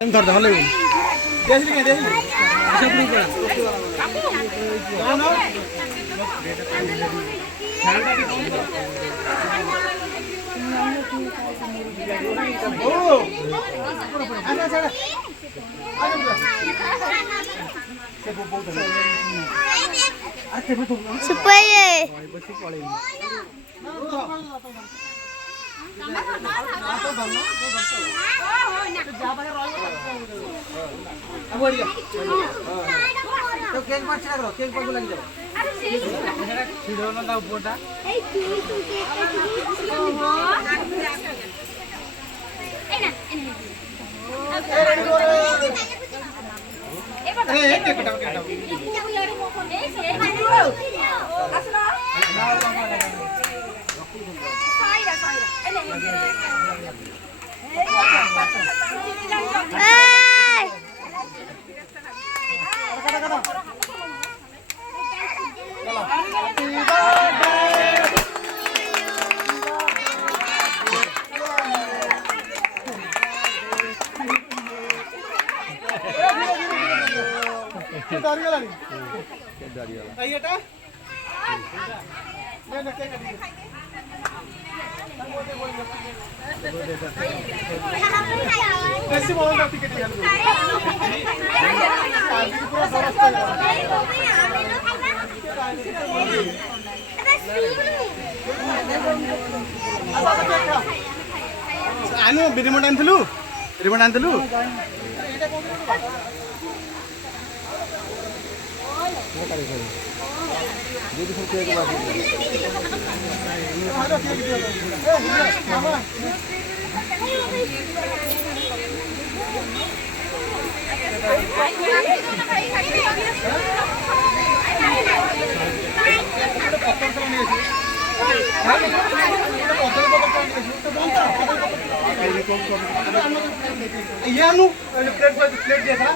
धर दे हले देखली के देखली सब लोग ना ना खाना भी ओ अच्छा अच्छा supaya तो केक पर छिड़ा करो केक पर लग जाओ छिड़ो ना लाओ पोटा एक केक कटाओ दाढ़ी वाला नहीं दाढ़ी वाला सही है टा ले ले केक कटी कैसे बोल रहा टिकट है पूरा समझता है आनु रिमोट आनथिलु प्लेट देखा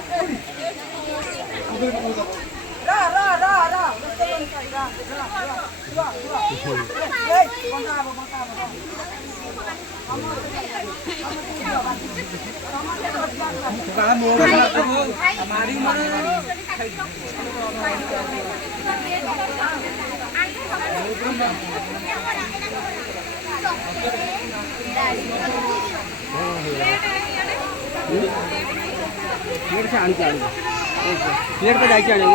प्लेट से आने प्लेट पे जाके आने